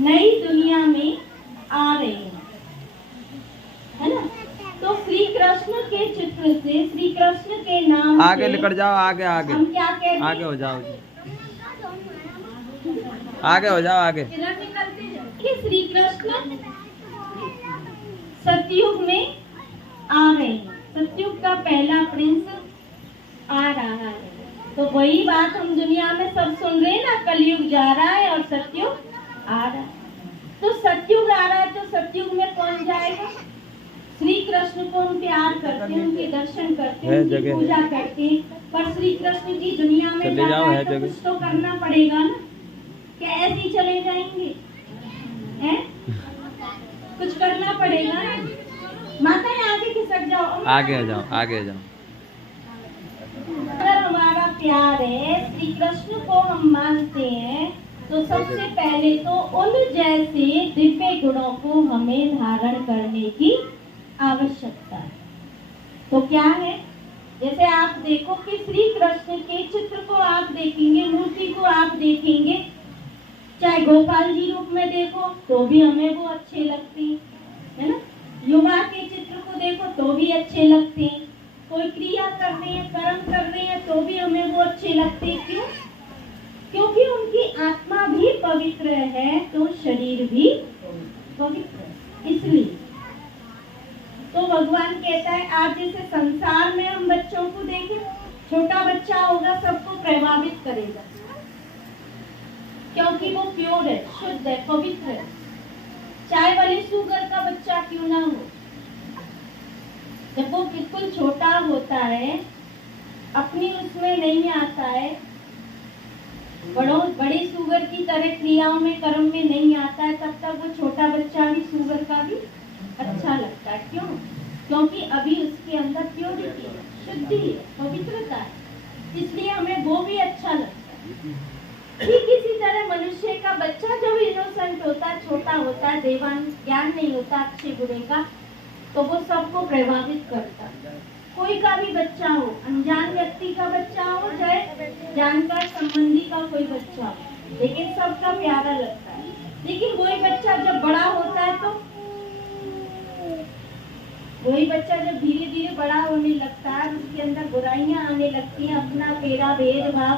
नई दुनिया में आ रहे हैं, है ना। तो श्री कृष्ण के चित्र से, श्री कृष्ण के नाम आगे निकल जाओ, आगे आगे हम क्या कहते हैं? आगे हो जाओ, आगे हो जाओ, आगे। कि श्री कृष्ण सतयुग में आ रहे हैं, सतयुग का पहला प्रिंस आ रहा है। तो वही बात हम दुनिया में सब सुन रहे हैं ना, कलयुग जा रहा है और सतयुग आ रहा है। तो सतयुग आ रहा है तो सतयुग में कौन जाएगा? श्री कृष्ण को हम प्यार करते हैं, उनके दर्शन करते हैं, उनकी पूजा करते हैं, पर श्री कृष्ण की दुनिया में जाना है तो कुछ तो करना पड़ेगा ना। क्या ऐसे ही चले जाएंगे? हैं? कुछ करना पड़ेगा ना। माता आगे खिसक जाओ, आगे आ जाओ, आगे आ जाओ। अगर हमारा प्यार है, श्री कृष्ण को हम मानते हैं, तो सबसे पहले तो उन जैसे दिव्य गुणों को हमें धारण करने की आवश्यकता है। तो क्या है? जैसे आप देखो कि श्री कृष्ण के चित्र को आप देखेंगे, मूर्ति को आप देखेंगे, चाहे गोपाल जी रूप में देखो तो भी हमें वो अच्छे लगते हैं, है ना। युवा के चित्र को देखो तो भी अच्छे लगते हैं, कोई क्रिया कर रहे हैं, कर्म कर रहे हैं तो भी हमें वो अच्छे लगते हैं। क्यों? क्योंकि उनकी आत्मा भी पवित्र है तो शरीर भी पवित्र है, इसलिए। तो भगवान कहता है, आज जैसे संसार में हम बच्चों को देखें, छोटा बच्चा होगा सबको प्रभावित करेगा, क्योंकि वो प्योर है, शुद्ध है, पवित्र है, चाहे भले शुगर का बच्चा क्यों ना हो। जब वो बिल्कुल छोटा होता है, अपनी उसमें नहीं आता है, बड़े शुगर की तरह क्रियाओं में, कर्म में नहीं आता है, तब तक वो छोटा बच्चा भी शुगर का भी अच्छा लगता है। क्यों? क्योंकि अभी उसके अंदर प्योरिटी है, शुद्धि है, पवित्रता है, इसलिए हमें वो भी अच्छा लगता है। ठीक इसी तरह मनुष्य का बच्चा जब इनोसेंट होता है, छोटा होता है, देवान ज्ञान नहीं होता अच्छे बुरे का, तो वो सबको प्रभावित करता है। कोई का भी बच्चा हो, अनजान व्यक्ति का बच्चा हो, चाहे जानकार संबंधी का कोई बच्चा हो, लेकिन सबका प्यारा लगता है। लेकिन वही बच्चा जब बड़ा होता है तो वही बच्चा जब धीरे धीरे बड़ा होने लगता है, उसके अंदर बुराइयां आने लगती हैं, अपना तेरा भेदभाव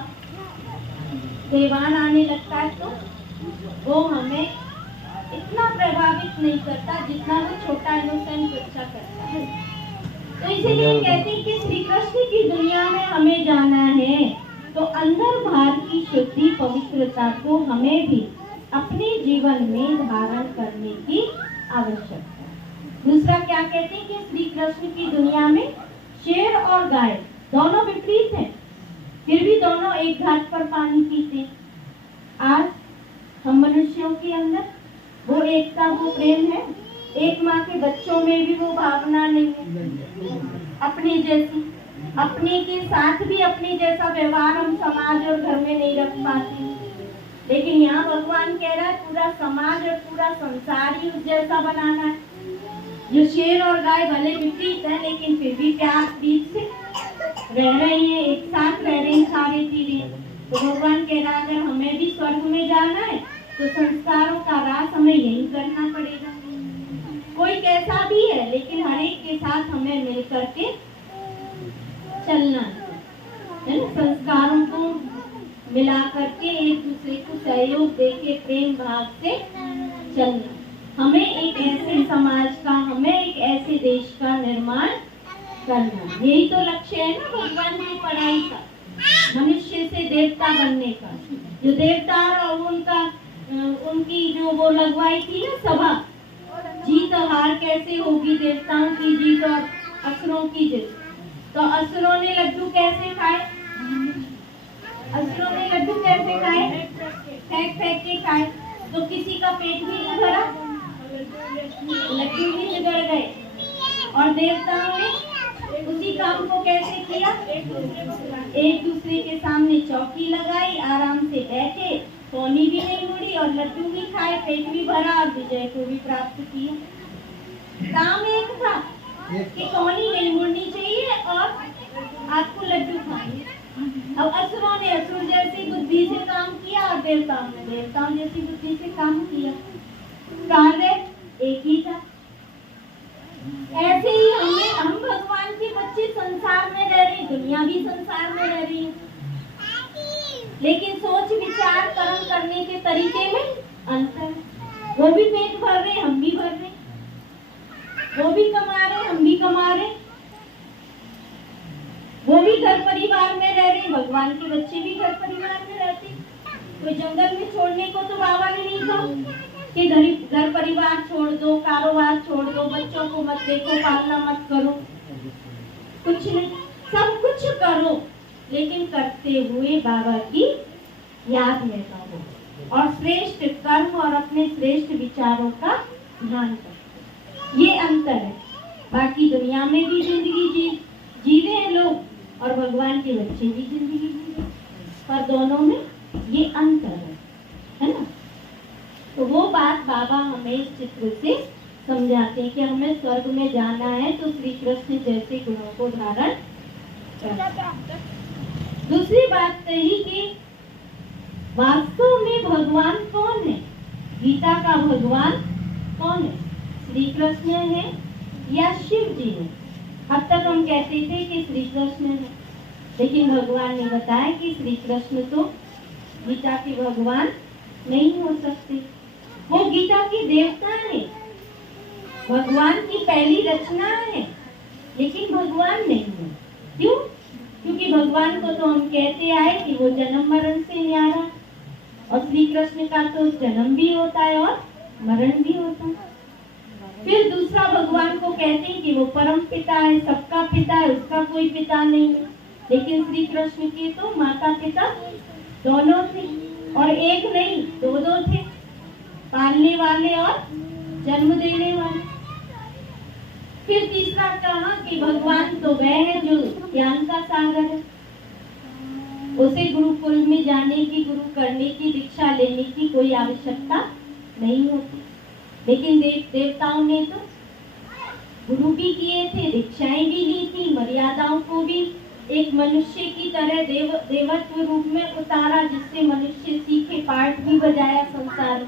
देवान आने लगता है, तो वो हमें इतना प्रभावित नहीं करता जितना वो छोटा इनोसेंट बच्चा करता है। तो इसीलिए कहते हैं कि श्री कृष्ण की दुनिया में हमें जाना है, तो अंदर बाहर की शुद्धि पवित्रता को हमें भी अपने जीवन में धारण करने की आवश्यकता है। दूसरा क्या कहते हैं कि श्री कृष्ण की दुनिया में शेर और गाय दोनों विपरीत हैं, फिर भी दोनों एक घाट पर पानी पीते। आज हम मनुष्यों के अंदर वो एकता, वो प्रेम है, एक माँ के बच्चों में भी वो भावना नहीं है अपने जैसी, अपने के साथ भी अपने जैसा व्यवहार हम समाज और घर में नहीं रख पाते। लेकिन यहाँ भगवान कह रहा है पूरा समाज और पूरा संसार ही उस जैसा बनाना है। जो शेर और गाय भले विपरीत है, लेकिन फिर भी प्यार बीच से रह रहे हैं, एक साथ रह रहे हैं, खा रहे पी रहे। तो भगवान कह रहा है अगर हमें भी स्वर्ग में जाना है तो संस्कारों का रास हमें यही करना पड़ेगा। कोई कैसा भी है, लेकिन हर एक के साथ हमें मिल करके चलना है ना। संस्कारों को मिला करके एक दूसरे को सहयोग देके प्रेम भाव से चलना। हमें एक ऐसे समाज का, हमें एक ऐसे देश का निर्माण करना, यही तो लक्ष्य है ना भगवान की पढ़ाई का, मनुष्य से देवता बनने का। जो देवता और उनकी जो वो लगवाई थी ना सभा, जीत हार कैसे होगी, देवताओं की जीत और असुरों की जीत। तो असुरों ने लड्डू कैसे खाए? असुरों ने लड्डू कैसे खाए? फेंक फेंक के खाए। तो किसी का पेट भी नहीं भरा, लड्डू भी बिगड़ गए। और देवताओं ने उसी काम को कैसे किया? एक दूसरे के सामने चौकी लगाई, आराम से बैठे, सोनी भी नहीं मुड़ी और लड्डू भी खाए, पेट भी भरा और विजय को भी प्राप्त किया। काम एक था कि सोनी नहीं मुड़नी चाहिए और आपको लड्डू खाने। अब असुरों ने असुर जैसी बुद्धि से काम किया और देवताओं ने देवताओं जैसी बुद्धि से काम किया, कार्य एक ही था। ऐसे ही हम भगवान के बच्चे संसार में रह रहे, दुनिया भी संसार में रह रही है, लेकिन सोच विचार कर्म करने के तरीके में अंतर। वो भी पेट भर रहे, हम भी भर रहे, वो भी कमा रहे, हम भी कमा रहे, वो भी घर परिवार में रह रहे, भगवान के बच्चे भी घर परिवार में रहते। कोई जंगल में छोड़ने को तो बाबा ने नहीं कहा कि घर परिवार छोड़ दो, कारोबार छोड़ दो, बच्चों को मत देखो, पालना मत करो, कुछ नहीं, सब कुछ करो, लेकिन करते हुए बाबा की याद में करो और श्रेष्ठ कर्म और अपने श्रेष्ठ विचारों का ध्यान करो। ये अंतर है। बाकी दुनिया में भी जिंदगी जी रहे हैं लोग और भगवान के बच्चे भी जिंदगी जी रहे, पर दोनों में ये अंतर है ना। तो वो बात बाबा हमें इस चित्र से समझाते हैं कि हमें स्वर्ग में जाना है तो श्री कृष्ण जैसे गुणों को धारण करना। दूसरी बात कही कि वास्तव में भगवान कौन है, गीता का भगवान कौन है, श्री कृष्ण है या शिव जी है। अब तक हम कहते थे कि श्री कृष्ण है, लेकिन भगवान ने बताया कि श्री कृष्ण तो गीता के भगवान नहीं हो सकते, वो गीता के देवता है, भगवान की पहली रचना है, लेकिन भगवान नहीं है। क्यों? क्योंकि भगवान को तो हम कहते आए कि वो जन्म मरण से न्यारा, और श्री कृष्ण का तो जन्म भी होता है और मरण भी होता है। फिर दूसरा भगवान को कहते हैं कि वो परम पिता है, सबका पिता है, उसका कोई पिता नहीं है, लेकिन श्री कृष्ण के तो माता पिता दोनों थे, और एक नहीं दो थे, पालने वाले और जन्म देने वाले। फिर तीसरा कहा कि भगवान तो वह है जो ज्ञान का सागर है, उसे गुरुकुल में जाने की, गुरु करने की, दीक्षा लेने की कोई आवश्यकता नहीं होती, लेकिन देवताओं ने तो गुरु भी किए थे, दीक्षाएं भी ली थी, मर्यादाओं को भी एक मनुष्य की तरह देवत्व रूप में उतारा, जिससे मनुष्य सीखे, पाठ भी बजाया संसार।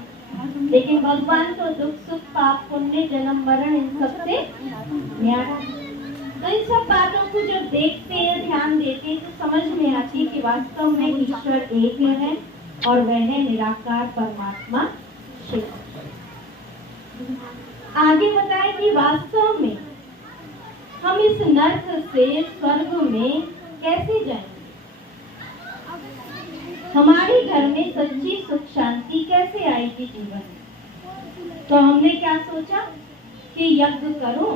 लेकिन भगवान तो दुख सुख पाप पुण्य जन्म मरण इन सबसे न्यारा। तो इन सब बातों को जब देखते हैं, ध्यान देते हैं, तो समझ में आती है कि वास्तव में ईश्वर एक है और वह है निराकार परमात्मा शिव। आगे बताए कि वास्तव में हम इस नर्क से स्वर्ग में कैसे जाएंगे, हमारे घर में सच्ची सुख शांति कैसे आएगी जीवन में। तो हमने क्या सोचा कि यज्ञ करो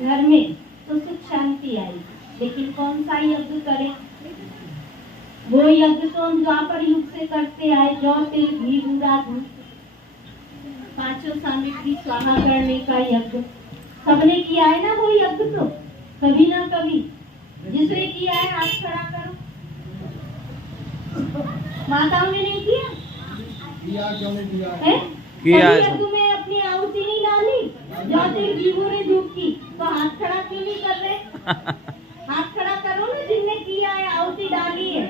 घर में तो सुख शांति आएगी, लेकिन कौन सा यज्ञ करें? वो यज्ञ तो हम द्वापर युग से करते आए, जौ तिल घी बूरा दूध, पांचों सामग्री स्वाहा करने का यज्ञ सबने किया है ना। वो यज्ञ तो कभी ना कभी, जिसने किया है हाथ खड़ा करो। माताओं ने नहीं किया? क्यों नहीं किया है? यज्ञ में अपनी आहुति नहीं डाली, जौ तिल घी बूरे दूध की, तो हाथ खड़ा क्यों नहीं कर रहे? हाथ खड़ा करो ना जिनने किया है, आहुति डाली है,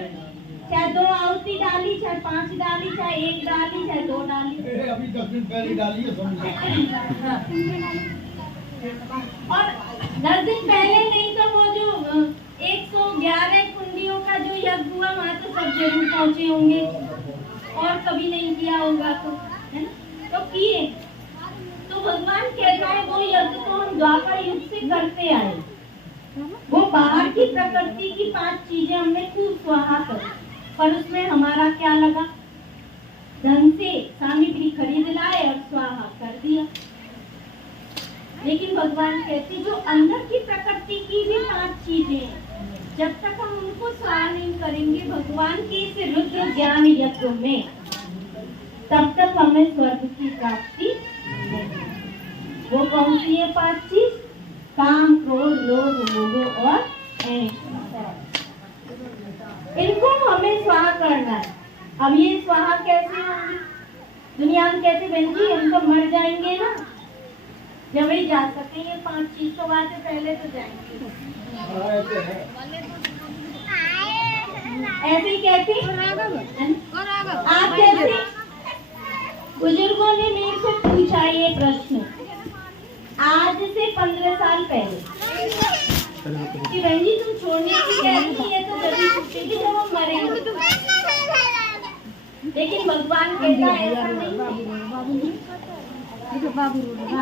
चाहे 2 आहुति डाली, चाहे 5 डाली, चाहे 1 डाली, चाहे 2 डाली। अभी 10 दिन पहले डाली है और 10 दिन पहले नहीं तो वो जो 111 कुंडियों का जो यज्ञ हुआ, वहाँ तो सब जरूर पहुँचे होंगे, और कभी नहीं किया होगा तो, है ना? तो किए। तो भगवान कहता है वो यज्ञ तो हम द्वापर युग से करते आए, वो बाहर की प्रकृति की 5 चीजें हमने खूब स्वाहा कर, पर उसमें हमारा क्या लगा? धन से सामग्री खरीद लाए और स्वाहा कर दिया। लेकिन भगवान कहते जो अंदर की प्रकृति की भी 5 चीजें हैं, जब तक हम उनको स्वाहा नहीं करेंगे भगवान के इस रुद्र ज्ञान यज्ञ में, तब तक हमें स्वर्ग की प्राप्ति नहीं। वो कौन सी है 5 चीज? काम, क्रोध, लोभ, मोह और इनको हमें स्वाहा करना है। अब ये स्वाहा कैसे होंगे? दुनिया में कहते बहन जी हम तो मर जाएंगे ना, जब ही जा सके ये 5 चीज तो बात है, पहले तो जाएंगे। ऐसे ही कहती आप जैसे बुजुर्गों ने मेरे से पूछा ये प्रश्न आज से 15 साल पहले कि बहन जी तुम छोड़ने की कह रही थी, ये तो जल्दी छूटेगी जब हम मरेंगे। लेकिन भगवान कहता है ऐसा नहीं।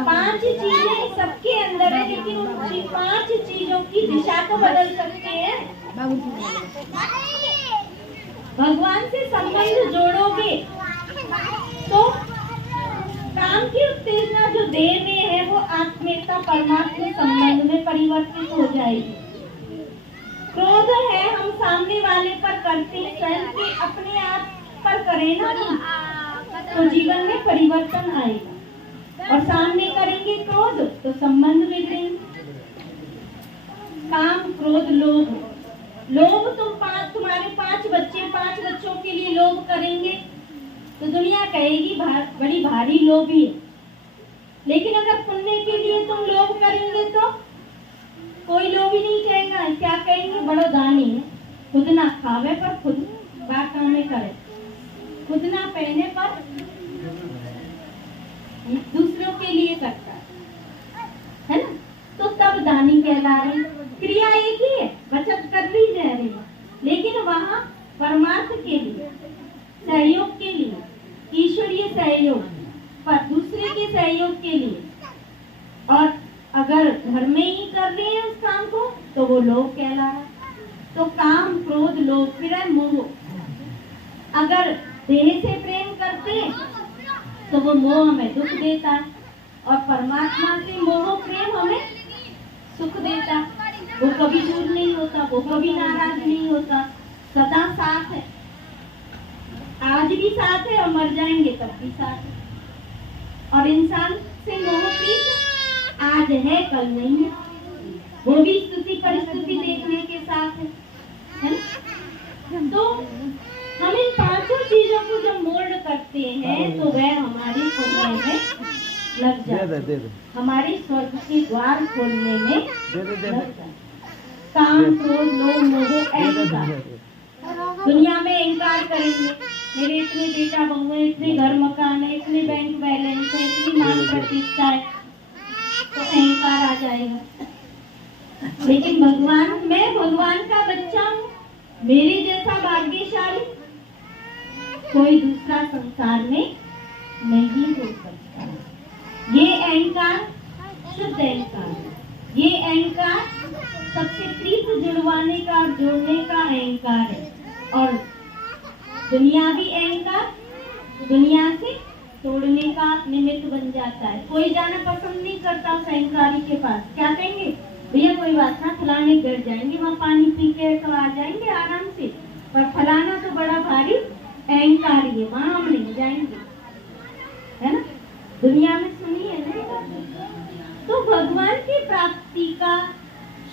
5 चीजें सबके अंदर है, लेकिन उन 5 चीजों की दिशा को बदल सकते हैं। भगवान से संबंध जोड़ोगे तो काम की उत्तेजना जो देह में है वो आत्मीयता परमात्मा संबंध में परिवर्तित हो जाएगी। क्रोध है हम सामने वाले पर करते स्वयं के अपने आप पर करें ना तो जीवन में परिवर्तन आएगा, और सामने करेंगे क्रोध तो संबंध बिगड़ेंगे। काम क्रोध लोभ, लोभ तुम्हारे 5 बच्चों के लिए लोभ करेंगे तो दुनिया कहेगी बड़ी भारी लोभी है। लेकिन अगर पुण्य के लिए तुम लोभ करेंगे तो कोई लोभी नहीं कहेगा, क्या कहेंगे बड़ो दानी है, खुद ना खावे पर खुद बाका में करे, खुद ना पहने पर दूसरों के लिए करता है ना, तो तब दानी कहला रहे। क्रिया एक ही है, बचत कर ली जा रही है, लेकिन वहाँ परमार्थ के लिए, सहयोग के लिए, ईश्वरीय सहयोग पर दूसरे के सहयोग के लिए। और अगर घर में ही कर रहे हैं उस काम को तो वो लोभ कहला रहा। तो काम क्रोध लोभ फिर है मोह। अगर देह से प्रेम करते हैं तो वो मोह हमें दुख देता है, और परमात्मा से मोह प्रेम हमें सुख देता। वो कभी दूर नहीं होता, वो कभी नाराज नहीं होता, सदा साथ है। आज भी साथ है और मर जाएंगे तब भी साथ है। और इंसान से मोह प्रीत आज है कल नहीं है, वो भी स्थिति परिस्थिति देखने के साथ है ना? तो हम इन 5 चीजों को जब मोल्ड करते हैं तो वह हमारी पुण्य में लग जाए, हमारे स्वर्ग के द्वार खोलने में लग जाए। काम क्रोध लोभ मोह अहंकार, दुनिया में अहंकार करेंगे, मेरे इतने बेटा बहू है, इतने घर मकान है, इतने बैंक बैलेंस है, इतनी मान प्रतिष्ठा है, तो अहंकार आ जाएगा। लेकिन मैं भगवान का बच्चा हूँ, मेरे जैसा भाग्यशाली कोई दूसरा संसार में नहीं हो सकता। ये अहंकार शुद्ध अहंकार है। ये अहंकार सबसे प्रीत जुड़वाने का, जोड़ने का अहंकार है। और दुनियावी अहंकार दुनिया से तोड़ने का निमित्त बन जाता है। कोई जाना पसंद नहीं करता उस अहंकारी के पास। क्या कहेंगे, भैया कोई बात ना, फलाने घर जाएंगे, वहाँ पानी पी के तो आ जाएंगे आराम से, पर फलाना तो बड़ा भारी अहंकारी है, वहाँ हम नहीं जाएंगे, है ना? दुनिया में सुनी है ना। तो भगवान की प्राप्ति का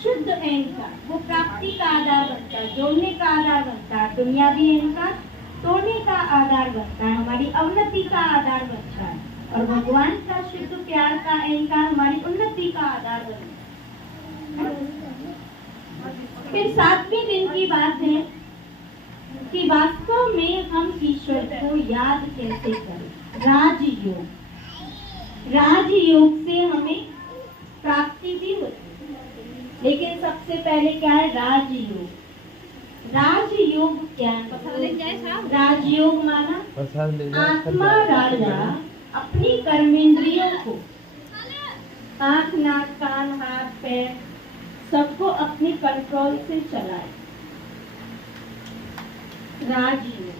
शुद्ध अहंकार वो प्राप्ति का आधार बनता है, जोड़ने का आधार बनता है। दुनियावी अहंकार तोड़ने का आधार बनता है, हमारी अवनति का आधार बनता है। और भगवान का शुद्ध प्यार का अहंकार हमारी उन्नति का आधार बनता है। फिर 7वें दिन की बात है कि वास्तव में हम ईश्वर को याद कैसे करें। राजयोग, राजयोग से हमें प्राप्ति भी होती है, लेकिन सबसे पहले क्या है राजयोग। राजयोग क्या है? राजयोग माना आत्मा राजा अपनी कर्मेंद्रियों को, आँख नाक कान हाथ पैर सबको अपने कंट्रोल से चलाए। राजयोग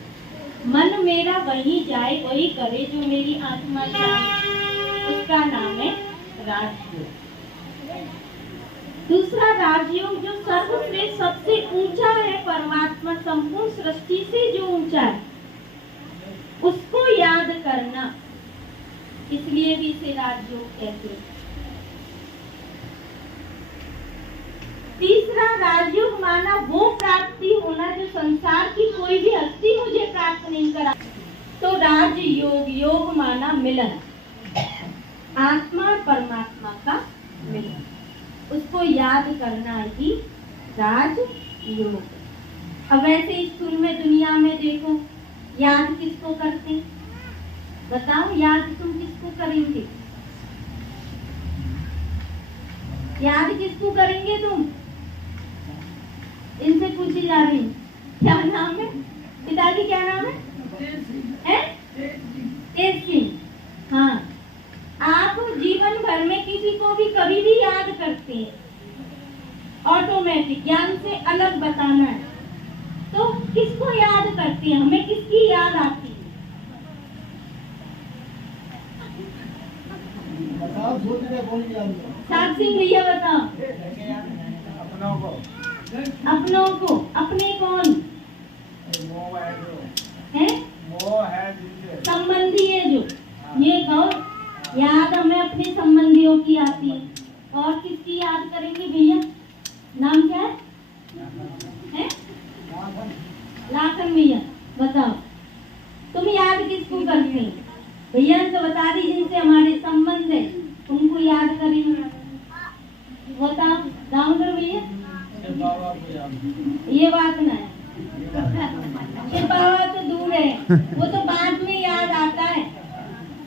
मन मेरा वही जाए वही करे जो मेरी आत्मा चाहे, उसका नाम है राजयोग। दूसरा राजयोग जो सर्वश्रेष्ठ सबसे ऊंचा है, परमात्मा संपूर्ण सृष्टि से जो ऊंचा है उसको याद करना, इसलिए भी इसे राजयोग कहते हैं। तीसरा राजयोग माना वो प्राप्ति होना जो संसार की कोई भी हस्ती मुझे प्राप्त नहीं करा, तो राजयोग, योग माना मिलन, आत्मा और परमात्मा का मिलन, उसको याद करना ही राजयोग। अब वैसे स्कूल में दुनिया में देखो, याद किसको करते हैं? बताओ, याद तुम किसको करेंगे? याद किसको करेंगे तुम? इनसे पूछी जा रही, क्या नाम है पिताजी, क्या नाम है? तेज सिंह। हाँ, आप जीवन भर में किसी को भी कभी भी याद करते हैं, ऑटोमेटिक, ज्ञान से अलग बताना है तो किसको याद करते हैं? हमें किसकी याद आती है? सात सिंह भैया बताओ। अपनों को। अपने कौन है? संबंधी है जो, ये कहो। याद हमें अपने संबंधियों की आती है। और किसकी याद करेंगे भैया? नाम क्या है? लाखन भैया बताओ, तुम याद किसको करते हैं? भैया ने तो बता दी, जिनसे हमारे संबंध है तुमको याद करेंगे। बताओ दामोदर भैया। ये बात ना है, ये बाबा तो दूर है, वो तो बाद में याद आता है।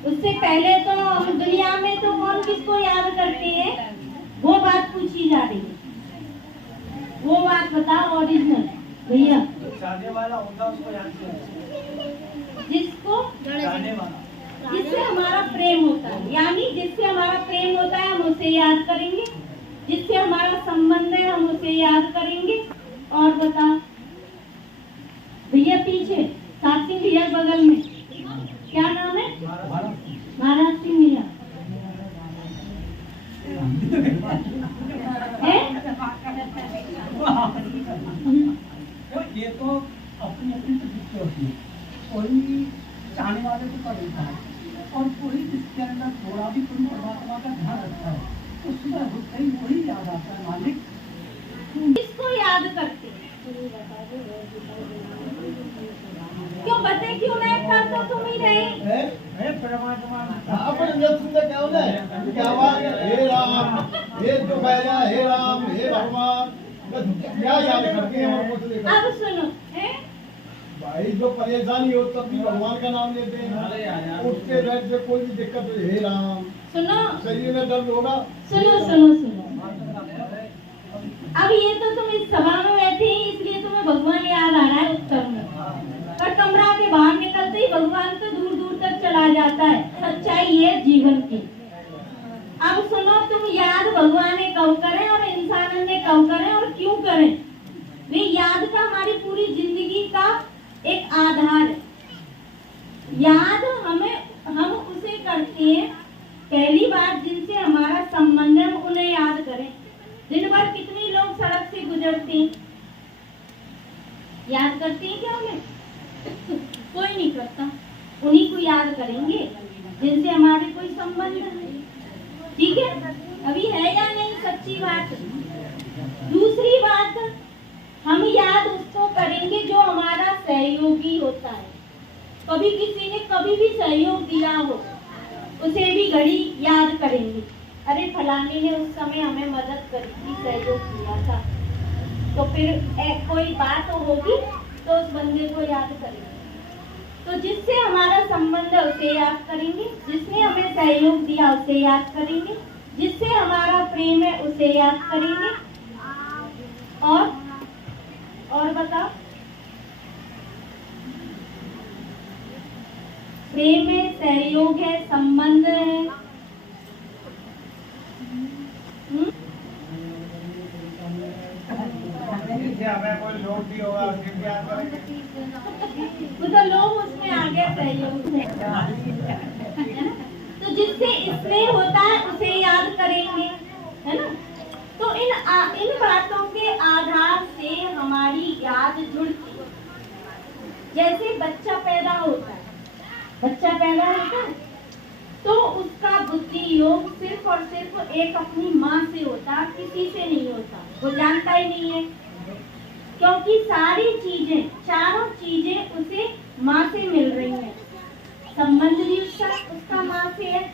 उससे पहले तो दुनिया में तो कौन किसको याद करते हैं, वो बात पूछी जा रही है। वो बात बताओ ओरिजिनल भैया। जाने वाला होता उसको याद जिसको, जिससे हमारा प्रेम होता है, यानी जिससे हमारा प्रेम होता है हम उसे याद करेंगे, जिससे हमारा संबंध है हम उसे याद करेंगे। और बताओ भैया पीछे, सात सिंह भैया बगल में, क्या नाम है? महाराज सिंह भैया ये तो अपनी अपनी प्रतिष्ठा होती है, कोई चाहने वाले को कर देता है और कोई जिसके अंदर थोड़ा भी कोई परमात्मा का ध्यान रखता है तो सुबह उठते ही वही याद आता है, मालिक किसको याद करते? क्यों बते, क्यों नहीं करते? तुम ही रहे परमात्मा अपन जब सुनते क्या होता है, क्या आवाज है, हे राम, हे जो कहना, हे राम, हे भगवान, क्या याद करते हैं हम उसको लेकर? अब सुनो है भाई, जो परेशानी हो तब भी भगवान का नाम लेते हैं, उठते बैठते कोई भी दिक्कत हो, हे राम। सुनो, शरीर में दर्द होगा, सुनो सुनो सुनो, अब ये तो तुम इस सभा में बैठे हैं इसलिए तुम्हें भगवान याद आ रहा है उत्तर में, पर कमरा के बाहर निकलते ही भगवान तो दूर दूर तक चला जाता है। सच्चाई है जीवन की। अब सुनो, तुम याद भगवान ने कब करें और इंसान ने कब करें और क्यों करें? वे याद का हमारी पूरी जिंदगी का एक आधार है। याद हम उसे करते हैं पहली बार जिनसे हमारा संबंध है, हम उन्हें याद करें। दिन भर कितने लोग सड़क से गुजरते हैं, याद करते हैं क्या उन्हें? कोई नहीं करता। उन्हीं को याद करेंगे जिनसे हमारे कोई संबंध है। ठीक है, अभी है या नहीं सच्ची बात? दूसरी बात, हम याद उसको करेंगे जो हमारा सहयोगी होता है। कभी किसी ने कभी भी सहयोग दिया हो उसे भी घड़ी याद करेंगे, अरे फलाने ने उस समय हमें मदद करी थी, सहयोग किया था, तो फिर कोई बात होगी तो उस बंदे को याद करेंगे। तो जिससे हमारा संबंध है उसे याद करेंगे, जिसने हमें सहयोग दिया उसे याद करेंगे, जिससे हमारा प्रेम है उसे याद करेंगे। और बताओ, प्रेम है, सहयोग है, संबंध है। हमें कोई लोग भी होगा उसके भी याद करेंगे। वो तो लोग उसमें आ गया सहयोग से। तो जिससे स्नेह होता है उसे याद करेंगे, है ना? तो इन बातों के आधार से हमारी याद जुड़ती है। जैसे बच्चा पैदा होता है तो उसका बुद्धि योग सिर्फ और सिर्फ एक अपनी माँ से होता, किसी से नहीं होता। वो जानता ही नहीं है, क्योंकि सारी चीजें, चारों चीजें उसे माँ से मिल रही हैं। संबंध भी उसका माँ से है,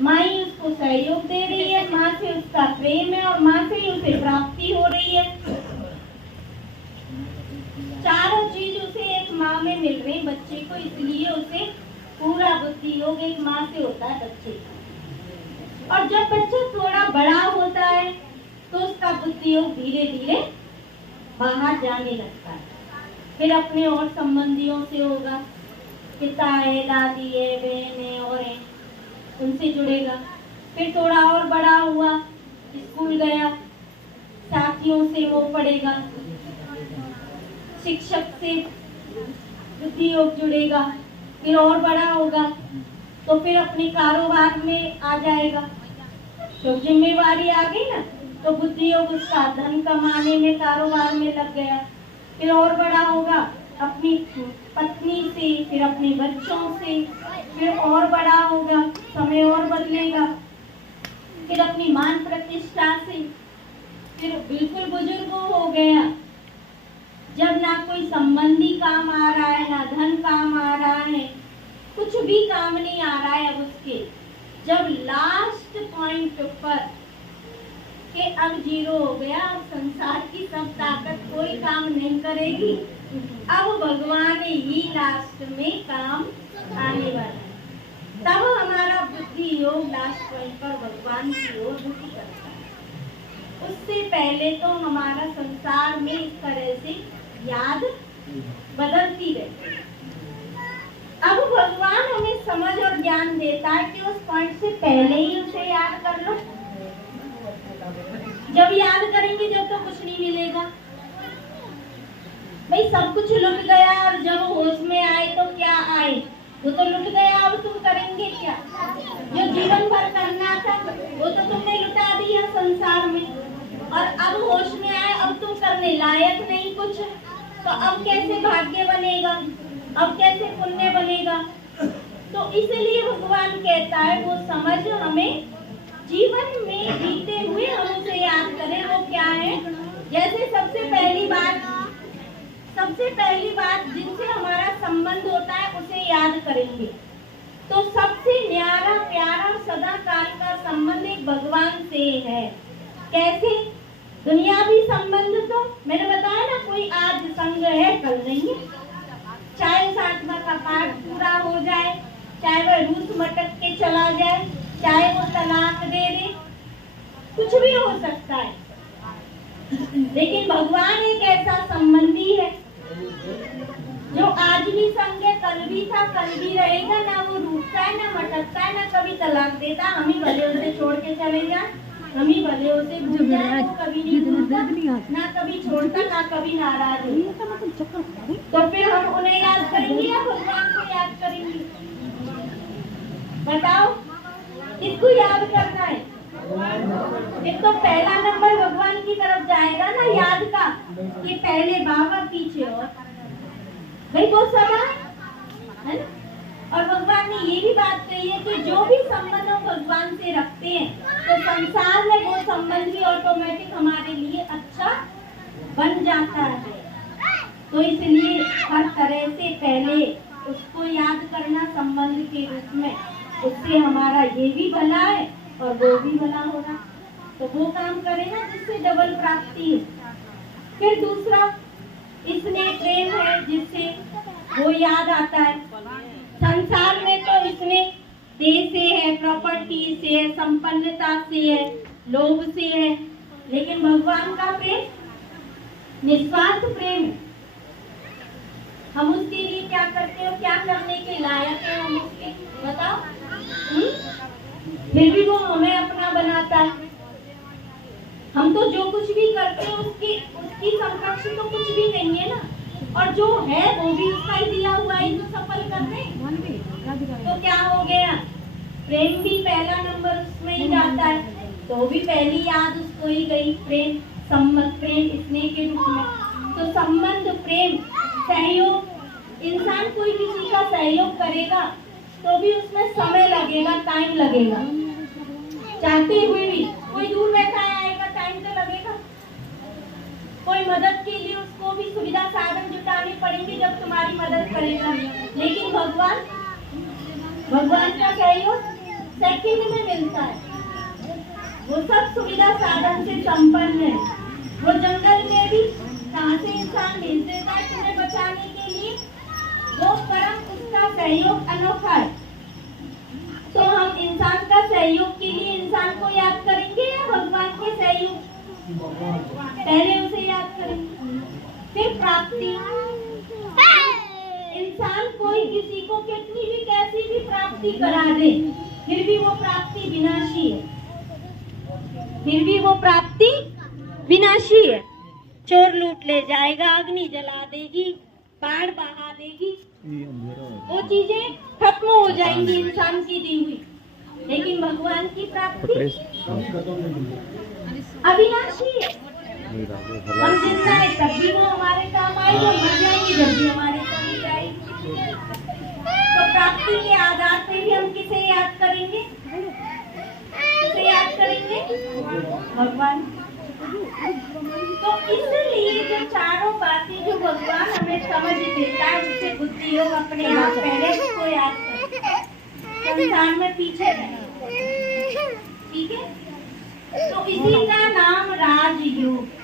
माँ ही उसको सहयोग दे रही है, माँ से उसका प्रेम है और माँ से ही उसे प्राप्ति हो रही है। माँ में मिल रहे बच्चे को, इसलिए उसे पूरा बुद्धि योग एक माँ से होता है बच्चे का। और जब बच्चा थोड़ा बड़ा होता है तो उसका बुद्धि योग धीरे धीरे बाहर जाने लगता है, फिर अपने और संबंधियों से होगा, पिता है, दादी है, बहन है और है, उनसे जुड़ेगा। फिर थोड़ा और बड़ा हुआ, स्कूल गया, साथियों से वो पढ़ेगा, शिक्षक से बुद्धि योग जुड़ेगा। फिर और बड़ा होगा तो फिर अपने कारोबार में आ जाएगा, तो जिम्मेवारी आ गई ना, तो बुद्धि योग उसका धन कमाने में, कारोबार में लग गया। फिर और बड़ा होगा अपनी पत्नी से, फिर अपने बच्चों से, फिर और बड़ा होगा, समय और बदलेगा, फिर अपनी मान प्रतिष्ठा से, फिर बिल्कुल बुजुर्ग हो गया, जब ना कोई संबंधी काम आ रहा है, ना धन काम आ रहा है, कुछ भी काम नहीं आ रहा है अब उसके, जब लास्ट पॉइंट पर के अब जीरो हो गया, अब संसार की सब ताकत कोई काम नहीं करेगी, अब भगवान ही लास्ट में काम आने वाला है। तब हमारा बुद्धि योग लास्ट पॉइंट पर भगवान की ओर मुखी करता है। उससे पहले तो हमारा संसार में इस तरह से याद बदलती रहती है। अब भगवान हमें समझ और ज्ञान देता है कि उस पॉइंट से पहले ही उसे याद कर लो। जब याद करेंगे जब तो कुछ नहीं मिलेगा भाई, सब कुछ लुट गया और जब होश में आए तो क्या आए, वो तो लुट गया, अब तुम करेंगे क्या? जो जीवन भर करना था वो तो तुमने लुटा दिया संसार में, और अब होश में आए, अब तुम करने लायक नहीं कुछ, तो अब कैसे भाग्य बनेगा, अब कैसे पुण्य बनेगा? तो इसलिए भगवान कहता है वो समझ हमें जीवन में जीते हुए हम उसे याद करें। वो क्या है? जैसे सबसे पहली बात जिनसे हमारा संबंध होता है उसे याद करेंगे, तो सबसे न्यारा प्यारा सदा काल का संबंध एक भगवान से है। कैसे? दुनियावी संबंध तो मैंने बताया ना, कोई आज संग है कल नहीं है, चाहे सातवा का पाठ पूरा हो जाए, चाहे वह रूस मटक के चला जाए, चाहे वो तलाक दे दे, कुछ भी हो सकता है, लेकिन भगवान एक ऐसा संबंधी है जो आज भी संग है, कल भी था, कल भी रहेगा, ना वो रूठता है, ना मटकता है, ना कभी तलाक देता। हम ही भले उसे छोड़ के चले जाए, हम ही भले उसे भूल जाए, वो कभी नहीं भूलता, ना कभी छोड़ता, ना कभी नाराज होता। तो फिर हम उन्हें याद करेंगे या भगवान को याद करेंगे? बताओ किसको याद करना है? एक तो पहला नंबर भगवान की तरफ जाएगा ना याद का, कि पहले बाबा पीछे और भाई वो सदा है ना। और भगवान ने ये भी बात कही है कि जो भी संबंध हम भगवान से रखते हैं तो संसार में वो संबंध भी ऑटोमेटिक हमारे लिए अच्छा बन जाता है। तो इसलिए हर तरह से पहले उसको याद करना संबंध के रूप में, उससे हमारा ये भी भला है और वो भी भला होगा, तो वो काम करें ना जिससे डबल प्राप्ति है। फिर दूसरा इसमें प्रेम है जिससे वो याद आता है। संसार में तो इसमें देह से है, प्रॉपर्टी से है, संपन्नता से है, लोभ से है, लेकिन भगवान का प्रेम निस्वार्थ प्रेम है। हम उसके लिए क्या करते हो, क्या करने के लायक है हम उसके, बताओ? फिर भी वो हमें अपना बनाता है। हम तो जो कुछ भी करते हैं उसकी समकक्ष तो कुछ भी नहीं है ना, और जो है वो भी उसका ही दिया हुआ है जो सफल कर रहे हैं। तो क्या हो गया? प्रेम भी पहला नंबर उसमें ही जाता है, तो भी पहली याद उसको ही गई, प्रेम, संबंध, प्रेम स्नेह के रूप में। तो संबंध, प्रेम, सहयोग, इंसान कोई किसी का सहयोग करेगा तो भी उसमें समय लगेगा, टाइम लगेगा, चाहते हुए भी। कोई दूर बैठा आएगा, टाइम तो लगेगा। कोई मदद के लिए उसको भी सुविधा साधन जुटाने पड़ेंगे जब तुम्हारी मदद करेगा, लेकिन भगवान का सहयोग सेकंड में मिलता है। वो सब सुविधा साधन से संपन्न है। वो जंगल में भी कहाँ से इंसान भेज देता है तुम्हें बचाने के लिए, वो परम उसका सहयोग अनोखा है। तो हम इंसान का सहयोग के लिए इंसान को याद करेंगे या भगवान के सहयोग? पहले उसे याद करेंगे, फिर प्राप्ति। इंसान कोई किसी को कितनी भी कैसी भी प्राप्ति करा दे, फिर भी वो प्राप्ति विनाशी है, फिर भी वो प्राप्ति विनाशी है। चोर लूट ले जाएगा, अग्नि जला देगी, बाढ़ बहा देगी, वो चीजें खत्म हो जाएंगी इंसान की दी हुई, लेकिन भगवान की प्राप्ति अविनाशी है। हम जिंदा है तब भी वो हमारे काम आएगी, हम मर जाएंगे जब भी हमारे काम आएगी। तो प्राप्ति के आधार पे भी हम किसे याद करेंगे? किसे याद करेंगे? भगवान। तो इसलिए जो चारों बातें जो भगवान हमें समझ देता है, उससे बुद्धि योग अपने आप पहले उसको याद करें, संसार में पीछे रहे। ठीक है? तो इसी का नाम राजयोग।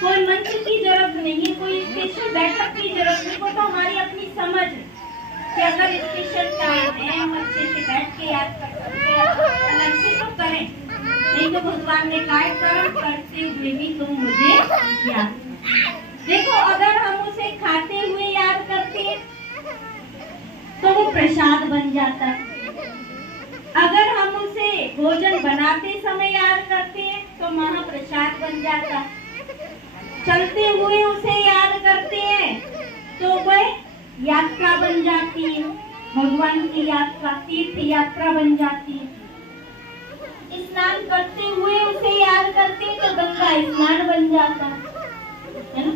कोई मंच की जरूरत नहीं है, कोई स्पेशल बैठक की जरूरत नहीं, वो तो हमारी अपनी समझ है कि अगर स्पेशल टाइम है हम अच्छे से बैठ के याद कर सकते हैं, अलग से तो करें, नहीं तो भगवान ने कहा कर्म करते हुए भी तुम मुझे याद। देखो अगर हम उसे खाते हुए याद करते हैं तो वो प्रसाद बन जाता है, अगर हम उसे भोजन बनाते समय याद करते हैं तो महाप्रसाद बन जाता है, चलते हुए उसे याद करते हैं तो वह यात्रा बन जाती है, भगवान की यात्रा, तीर्थ यात्रा बन जाती है। स्नान करते हुए उसे याद करते हैं तो गंगा स्नान बन जाता है ना।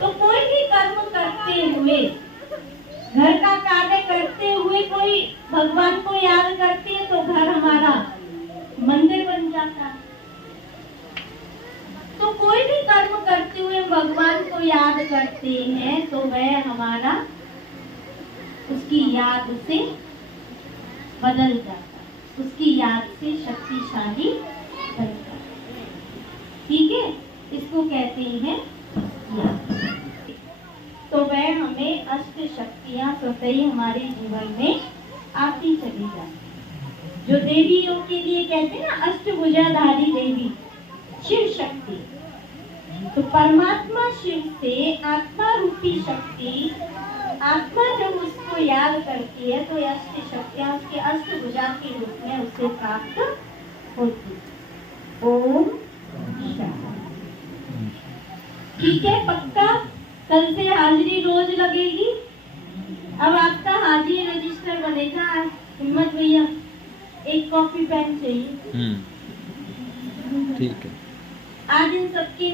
तो कोई भी कर्म करते हुए, घर का कार्य करते हुए कोई भगवान को याद करते हैं तो घर हमारा मंदिर बन जाता है। तो कोई भी कर्म करते हुए भगवान को याद करते हैं तो वह हमारा, उसकी याद से बदल जाता है, उसकी याद से शक्तिशाली बन जाता है। ठीक है? इसको कहते हैं याद। तो वह हमें अष्ट शक्तियां स्वतः ही हमारे जीवन में आती चली जाती। जो देवी योग के लिए कहते हैं ना अष्टभुजाधारी देवी, शिव शक्ति। तो परमात्मा शिव से आत्मा रूपी शक्ति, आत्मा जब उसको याद करती है तो अष्ट शक्तियां उसके अष्टभुजा के रूप में उसे प्राप्त होती। ओम शांति। ठीक है? पक्का? कल से हाजिरी रोज लगेगी। अब आपका हाजिरी रजिस्टर बनेगा। हिम्मत भैया, एक कॉपी पेन चाहिए। ठीक है। आज इन सबकी